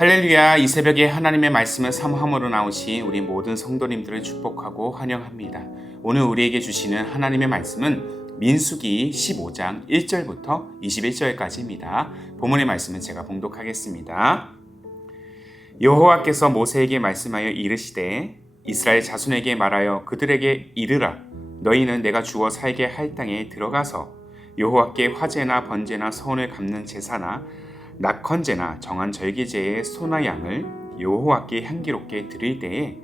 할렐루야. 이 새벽에 하나님의 말씀을 사모함으로 나오신 우리 모든 성도님들을 축복하고 환영합니다. 오늘 우리에게 주시는 하나님의 말씀은 민수기 15장 1절부터 21절까지입니다. 본문의 말씀은 제가 봉독하겠습니다. 여호와께서 모세에게 말씀하여 이르시되 이스라엘 자손에게 말하여 그들에게 이르라. 너희는 내가 주어 살게 할 땅에 들어가서 여호와께 화제나 번제나 서운을 갚는 제사나 낙헌제나 정한 절기제의 소나 양을 여호와께 향기롭게 드릴 때에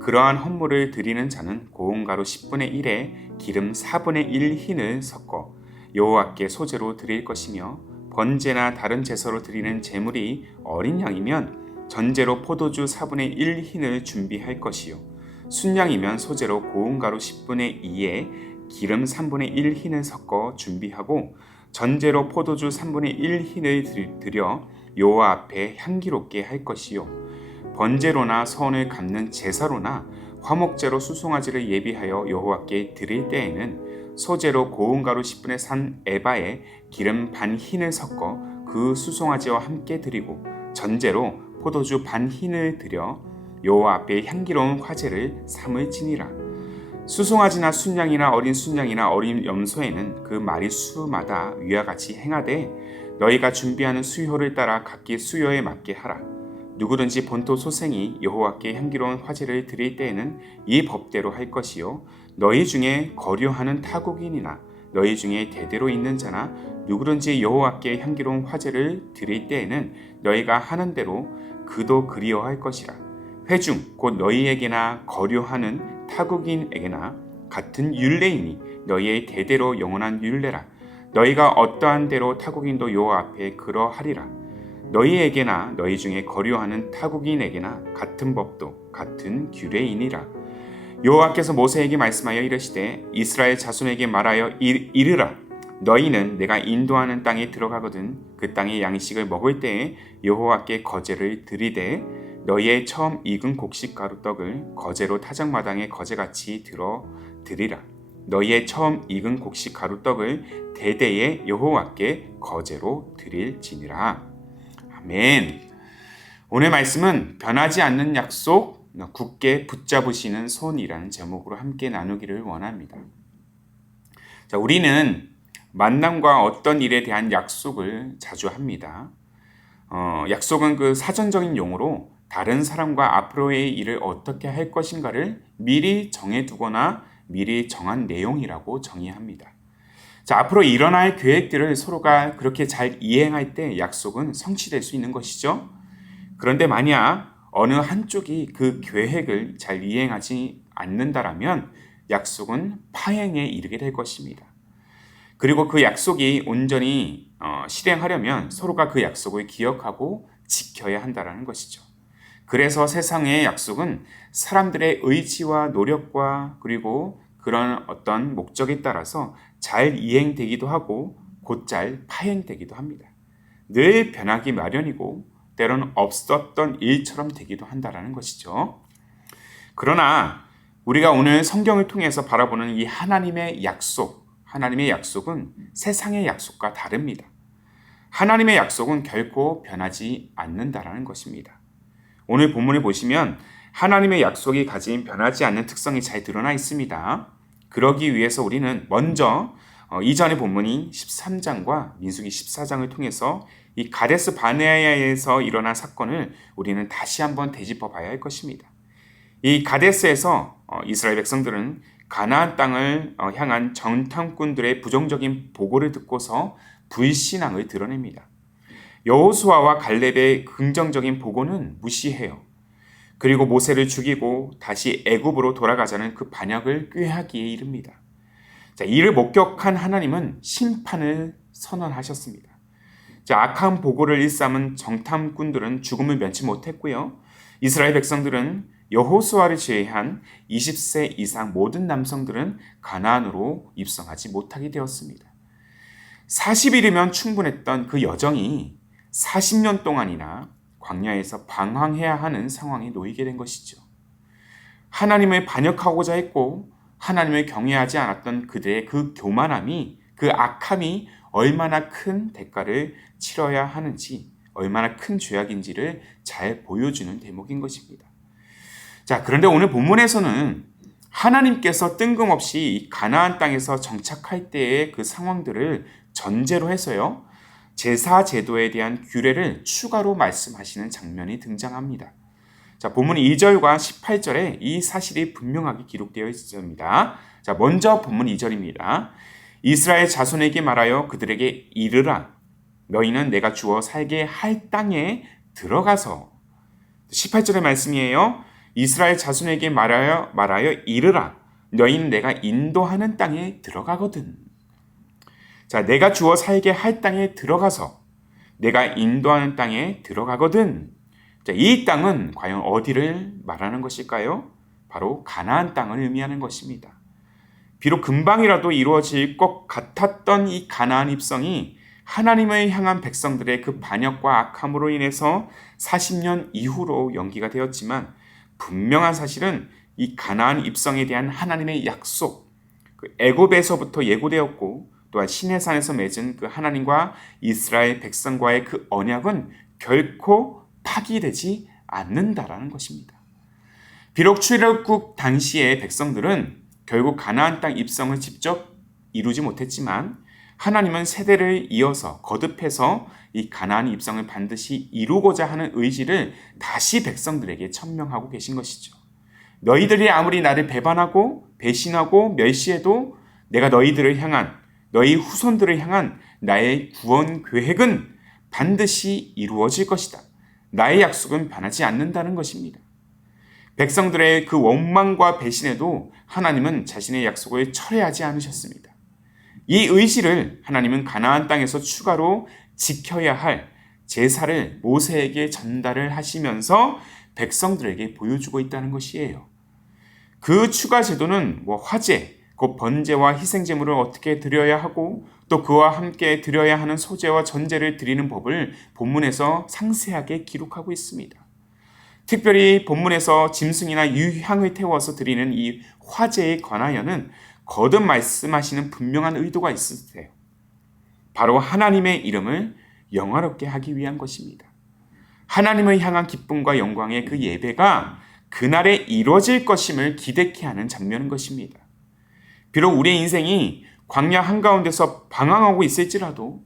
그러한 헌물을 드리는 자는 고운 가루 10분의 1에 기름 4분의 1 흰을 섞어 여호와께 소제로 드릴 것이며, 번제나 다른 제사로 드리는 제물이 어린 양이면 전제로 포도주 4분의 1 흰을 준비할 것이요, 순양이면 소제로 고운 가루 10분의 2에 기름 3분의 1 흰을 섞어 준비하고, 전제로 포도주 3분의 1 흰을 드려 여호와 앞에 향기롭게 할 것이요, 번제로나 서운을 갚는 제사로나 화목제로 수송아지를 예비하여 여호와께 드릴 때에는 소제로 고운 가루 10분의 3 에바에 기름 반 흰을 섞어 그 수송아지와 함께 드리고, 전제로 포도주 반 흰을 드려 여호와 앞에 향기로운 화제를 삼을지니라. 수송아지나 순양이나 어린 순양이나 어린 염소에는 그 마리 수마다 위와 같이 행하되 너희가 준비하는 수요를 따라 각기 수요에 맞게 하라. 누구든지 본토 소생이 여호와께 향기로운 화제를 드릴 때에는 이 법대로 할 것이요, 너희 중에 거류하는 타국인이나 너희 중에 대대로 있는 자나 누구든지 여호와께 향기로운 화제를 드릴 때에는 너희가 하는 대로 그도 그리워할 것이라. 회중 곧 너희에게나 거류하는 타국인에게나 같은 율례이니 너희의 대대로 영원한 율례라. 너희가 어떠한 대로 타국인도 여호와 앞에 그러하리라. 너희에게나 너희 중에 거류하는 타국인에게나 같은 법도 같은 규례이니라. 여호와께서 모세에게 말씀하여 이르시되 이스라엘 자손에게 말하여 이르라. 너희는 내가 인도하는 땅에 들어가거든 그 땅의 양식을 먹을 때에 여호와께 거제를 드리되 너희의 처음 익은 곡식 가루떡을 거제로 타작마당에 거제같이 들어 드리라. 너희의 처음 익은 곡식 가루떡을 대대에 여호와께 거제로 드릴지니라. 아멘. 오늘 말씀은 변하지 않는 약속, 굳게 붙잡으시는 손이라는 제목으로 함께 나누기를 원합니다. 자, 우리는 만남과 어떤 일에 대한 약속을 자주 합니다. 약속은 그 사전적인 용어로 다른 사람과 앞으로의 일을 어떻게 할 것인가를 미리 정해두거나 미리 정한 내용이라고 정의합니다. 자, 앞으로 일어날 계획들을 서로가 그렇게 잘 이행할 때 약속은 성취될 수 있는 것이죠. 그런데 만약 어느 한쪽이 그 계획을 잘 이행하지 않는다라면 약속은 파행에 이르게 될 것입니다. 그리고 그 약속이 온전히 실행하려면 서로가 그 약속을 기억하고 지켜야 한다는 것이죠. 그래서 세상의 약속은 사람들의 의지와 노력과 그리고 그런 어떤 목적에 따라서 잘 이행되기도 하고 곧잘 파행되기도 합니다. 늘 변하기 마련이고 때로는 없었던 일처럼 되기도 한다는 것이죠. 그러나 우리가 오늘 성경을 통해서 바라보는 이 하나님의 약속은 세상의 약속과 다릅니다. 하나님의 약속은 결코 변하지 않는다는 것입니다. 오늘 본문을 보시면 하나님의 약속이 가진 변하지 않는 특성이 잘 드러나 있습니다. 그러기 위해서 우리는 먼저 이전의 본문인 13장과 민수기 14장을 통해서 이 가데스 바네아에서 일어난 사건을 우리는 다시 한번 되짚어 봐야 할 것입니다. 이 가데스에서 이스라엘 백성들은 가나안 땅을 향한 정탐꾼들의 부정적인 보고를 듣고서 불신앙을 드러냅니다. 여호수아와 갈렙의 긍정적인 보고는 무시해요. 그리고 모세를 죽이고 다시 애굽으로 돌아가자는 그 반역을 꾀하기에 이릅니다. 자, 이를 목격한 하나님은 심판을 선언하셨습니다. 자, 악한 보고를 일삼은 정탐꾼들은 죽음을 면치 못했고요. 이스라엘 백성들은 여호수아를 제외한 20세 이상 모든 남성들은 가나안으로 입성하지 못하게 되었습니다. 40일이면 충분했던 그 여정이 40년 동안이나 광야에서 방황해야 하는 상황에 놓이게 된 것이죠. 하나님을 반역하고자 했고 하나님을 경외하지 않았던 그들의 그 교만함이, 그 악함이 얼마나 큰 대가를 치러야 하는지 얼마나 큰 죄악인지를 잘 보여주는 대목인 것입니다. 자, 그런데 오늘 본문에서는 하나님께서 뜬금없이 이 가나안 땅에서 정착할 때의 그 상황들을 전제로 해서요, 제사 제도에 대한 규례를 추가로 말씀하시는 장면이 등장합니다. 자, 본문 2절과 18절에 이 사실이 분명하게 기록되어 있습니다. 자, 먼저 본문 2절입니다. 이스라엘 자손에게 말하여 그들에게 이르라. 너희는 내가 주어 살게 할 땅에 들어가서. 18절의 말씀이에요. 이스라엘 자손에게 말하여 이르라. 너희는 내가 인도하는 땅에 들어가거든. 자, 내가 주어 살게 할 땅에 들어가서. 내가 인도하는 땅에 들어가거든. 자, 이 땅은 과연 어디를 말하는 것일까요? 바로 가나안 땅을 의미하는 것입니다. 비록 금방이라도 이루어질 것 같았던 이 가나안 입성이 하나님을 향한 백성들의 그 반역과 악함으로 인해서 40년 이후로 연기가 되었지만 분명한 사실은 이 가나안 입성에 대한 하나님의 약속, 그 애굽에서부터 예고되었고 또한 시내산에서 맺은 그 하나님과 이스라엘 백성과의 그 언약은 결코 파기되지 않는다라는 것입니다. 비록 출애굽 당시의 백성들은 결국 가나안 땅 입성을 직접 이루지 못했지만 하나님은 세대를 이어서 거듭해서 이 가나안 입성을 반드시 이루고자 하는 의지를 다시 백성들에게 천명하고 계신 것이죠. 너희들이 아무리 나를 배반하고 배신하고 멸시해도 내가 너희들을 향한, 너희 후손들을 향한 나의 구원 계획은 반드시 이루어질 것이다. 나의 약속은 변하지 않는다는 것입니다. 백성들의 그 원망과 배신에도 하나님은 자신의 약속을 철회하지 않으셨습니다. 이 의지를 하나님은 가나안 땅에서 추가로 지켜야 할 제사를 모세에게 전달을 하시면서 백성들에게 보여주고 있다는 것이에요. 그 추가 제도는 화제, 곧 번제와 희생제물을 어떻게 드려야 하고 또 그와 함께 드려야 하는 소제와 전제를 드리는 법을 본문에서 상세하게 기록하고 있습니다. 특별히 본문에서 짐승이나 유향을 태워서 드리는 이 화제에 관하여는 거듭 말씀하시는 분명한 의도가 있으세요. 바로 하나님의 이름을 영화롭게 하기 위한 것입니다. 하나님을 향한 기쁨과 영광의 그 예배가 그날에 이루어질 것임을 기대케 하는 장면인 것입니다. 비록 우리의 인생이 광야 한가운데서 방황하고 있을지라도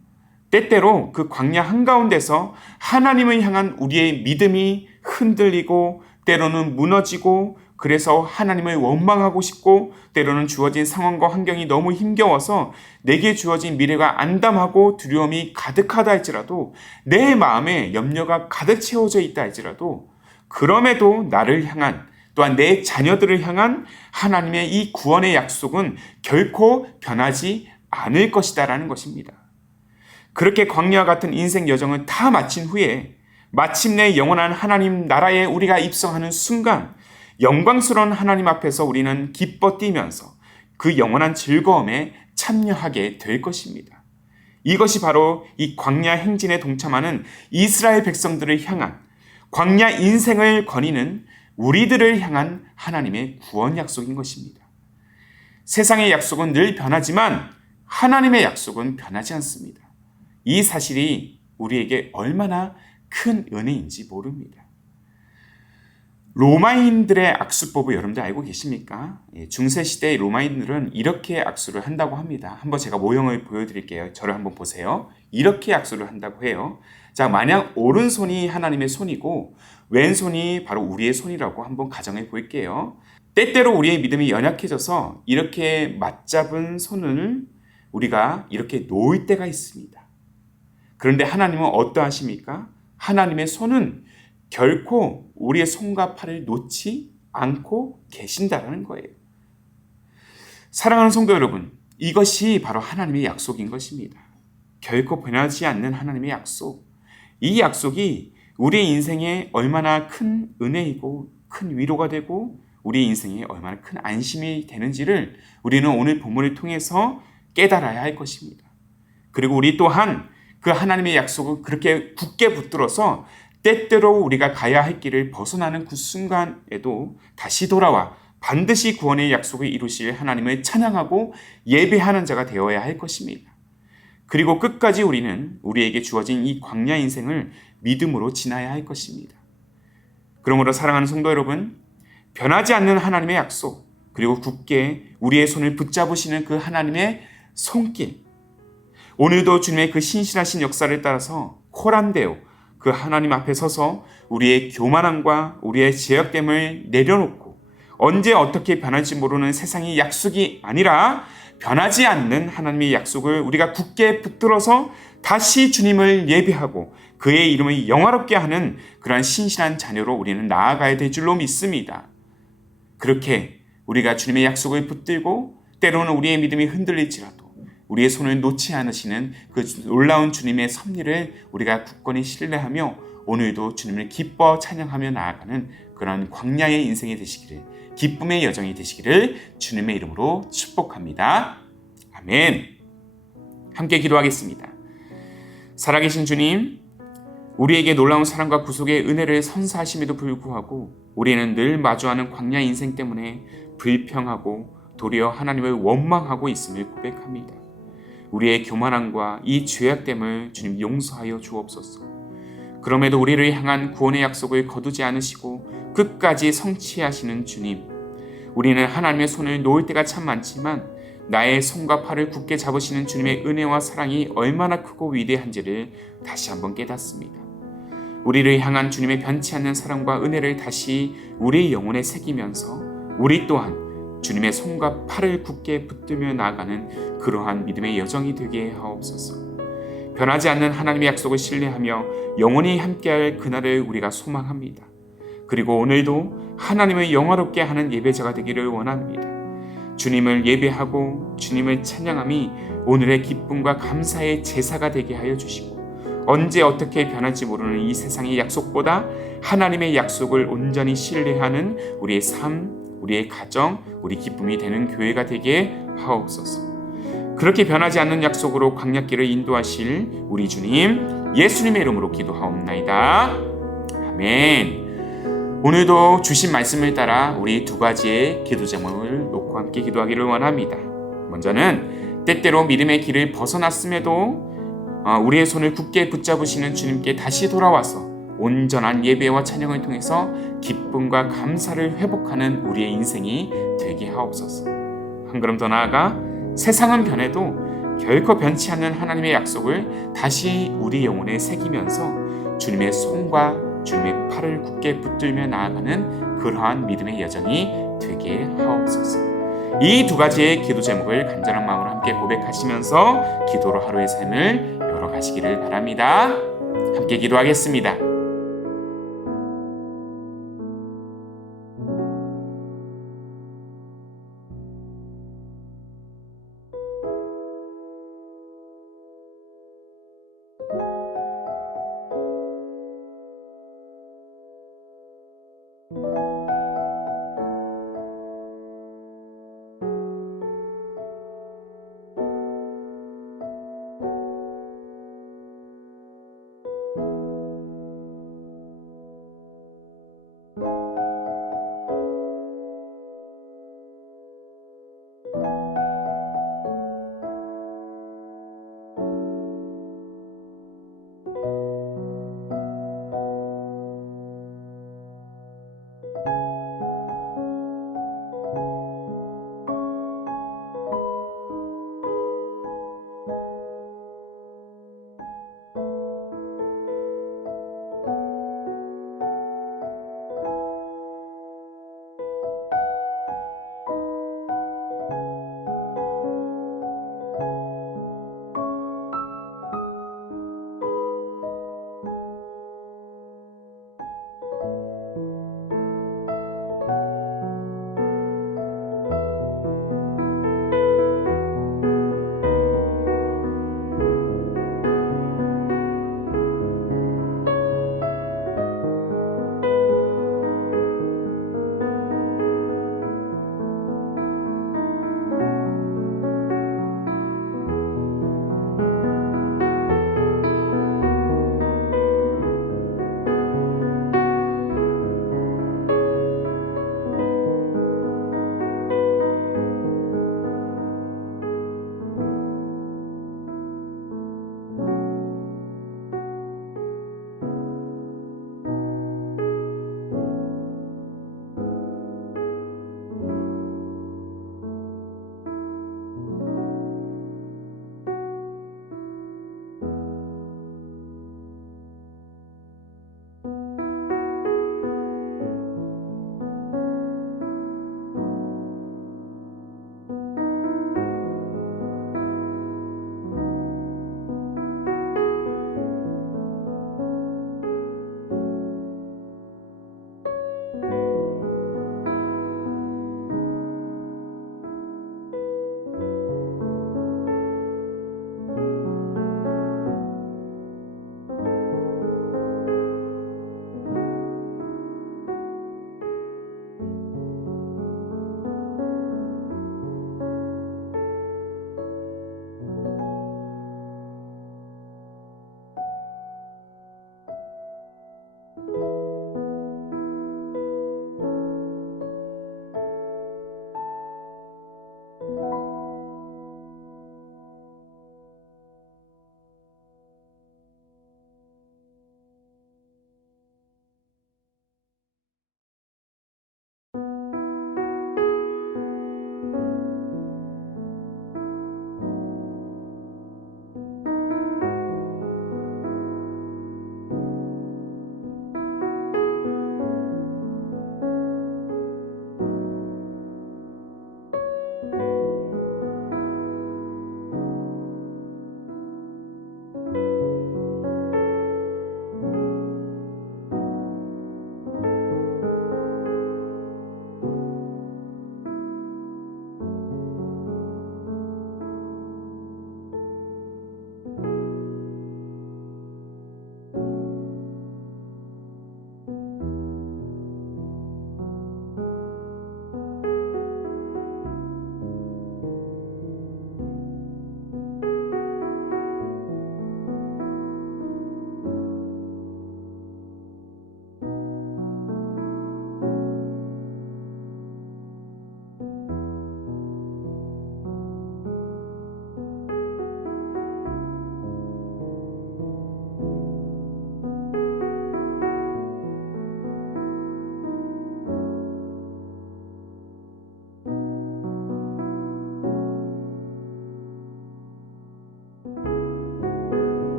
때때로 그 광야 한가운데서 하나님을 향한 우리의 믿음이 흔들리고 때로는 무너지고 그래서 하나님을 원망하고 싶고 때로는 주어진 상황과 환경이 너무 힘겨워서 내게 주어진 미래가 암담하고 두려움이 가득하다 할지라도 내 마음에 염려가 가득 채워져 있다 할지라도 그럼에도 나를 향한 또한 내 자녀들을 향한 하나님의 이 구원의 약속은 결코 변하지 않을 것이다라는 것입니다. 그렇게 광야와 같은 인생 여정을 다 마친 후에 마침내 영원한 하나님 나라에 우리가 입성하는 순간 영광스러운 하나님 앞에서 우리는 기뻐 뛰면서 그 영원한 즐거움에 참여하게 될 것입니다. 이것이 바로 이 광야 행진에 동참하는 이스라엘 백성들을 향한 광야 인생을 거니는 우리들을 향한 하나님의 구원 약속인 것입니다. 세상의 약속은 늘 변하지만 하나님의 약속은 변하지 않습니다. 이 사실이 우리에게 얼마나 큰 은혜인지 모릅니다. 로마인들의 악수법을 여러분들 알고 계십니까? 중세시대의 로마인들은 이렇게 악수를 한다고 합니다. 한번 제가 모형을 보여드릴게요. 저를 한번 보세요. 이렇게 악수를 한다고 해요. 자, 만약 오른손이 하나님의 손이고 왼손이 바로 우리의 손이라고 한번 가정해 볼게요. 때때로 우리의 믿음이 연약해져서 이렇게 맞잡은 손을 우리가 이렇게 놓을 때가 있습니다. 그런데 하나님은 어떠하십니까? 하나님의 손은 결코 우리의 손과 팔을 놓지 않고 계신다라는 거예요. 사랑하는 성도 여러분, 이것이 바로 하나님의 약속인 것입니다. 결코 변하지 않는 하나님의 약속. 이 약속이 우리의 인생에 얼마나 큰 은혜이고 큰 위로가 되고 우리의 인생에 얼마나 큰 안심이 되는지를 우리는 오늘 본문을 통해서 깨달아야 할 것입니다. 그리고 우리 또한 그 하나님의 약속을 그렇게 굳게 붙들어서 때때로 우리가 가야 할 길을 벗어나는 그 순간에도 다시 돌아와 반드시 구원의 약속을 이루실 하나님을 찬양하고 예배하는 자가 되어야 할 것입니다. 그리고 끝까지 우리는 우리에게 주어진 이 광야 인생을 믿음으로 지나야 할 것입니다. 그러므로 사랑하는 성도 여러분, 변하지 않는 하나님의 약속, 그리고 굳게 우리의 손을 붙잡으시는 그 하나님의 손길, 오늘도 주님의 그 신실하신 역사를 따라서 코란데오, 그 하나님 앞에 서서 우리의 교만함과 우리의 제약됨을 내려놓고 언제 어떻게 변할지 모르는 세상의 약속이 아니라 변하지 않는 하나님의 약속을 우리가 굳게 붙들어서 다시 주님을 예배하고 그의 이름을 영화롭게 하는 그러한 신실한 자녀로 우리는 나아가야 될 줄로 믿습니다. 그렇게 우리가 주님의 약속을 붙들고 때로는 우리의 믿음이 흔들릴지라도 우리의 손을 놓지 않으시는 그 놀라운 주님의 섭리를 우리가 굳건히 신뢰하며 오늘도 주님을 기뻐 찬양하며 나아가는 그런 광야의 인생이 되시기를, 기쁨의 여정이 되시기를 주님의 이름으로 축복합니다. 아멘. 함께 기도하겠습니다. 살아계신 주님, 우리에게 놀라운 사랑과 구속의 은혜를 선사하심에도 불구하고 우리는 늘 마주하는 광야 인생 때문에 불평하고 도리어 하나님을 원망하고 있음을 고백합니다. 우리의 교만함과 이 죄악됨을 주님 용서하여 주옵소서. 그럼에도 우리를 향한 구원의 약속을 거두지 않으시고 끝까지 성취하시는 주님, 우리는 하나님의 손을 놓을 때가 참 많지만 나의 손과 팔을 굳게 잡으시는 주님의 은혜와 사랑이 얼마나 크고 위대한지를 다시 한번 깨닫습니다. 우리를 향한 주님의 변치 않는 사랑과 은혜를 다시 우리 영혼에 새기면서 우리 또한 주님의 손과 팔을 굳게 붙들며 나아가는 그러한 믿음의 여정이 되게 하옵소서. 변하지 않는 하나님의 약속을 신뢰하며 영원히 함께할 그날을 우리가 소망합니다. 그리고 오늘도 하나님을 영화롭게 하는 예배자가 되기를 원합니다. 주님을 예배하고 주님을 찬양함이 오늘의 기쁨과 감사의 제사가 되게 하여 주시고 언제 어떻게 변할지 모르는 이 세상의 약속보다 하나님의 약속을 온전히 신뢰하는 우리의 삶, 우리의 가정, 우리 기쁨이 되는 교회가 되게 하옵소서. 그렇게 변하지 않는 약속으로 광야길을 인도하실 우리 주님 예수님의 이름으로 기도하옵나이다. 아멘. 오늘도 주신 말씀을 따라 우리 두 가지의 기도 제목을 놓고 함께 기도하기를 원합니다. 먼저는 때때로 믿음의 길을 벗어났음에도 우리의 손을 굳게 붙잡으시는 주님께 다시 돌아와서 온전한 예배와 찬양을 통해서 기쁨과 감사를 회복하는 우리의 인생이 되게 하옵소서. 한 걸음 더 나아가 세상은 변해도 결코 변치 않는 하나님의 약속을 다시 우리 영혼에 새기면서 주님의 손과 주님의 팔을 굳게 붙들며 나아가는 그러한 믿음의 여정이 되게 하옵소서. 이 두 가지의 기도 제목을 간절한 마음으로 함께 고백하시면서 기도로 하루의 삶을 열어가시기를 바랍니다. 함께 기도하겠습니다.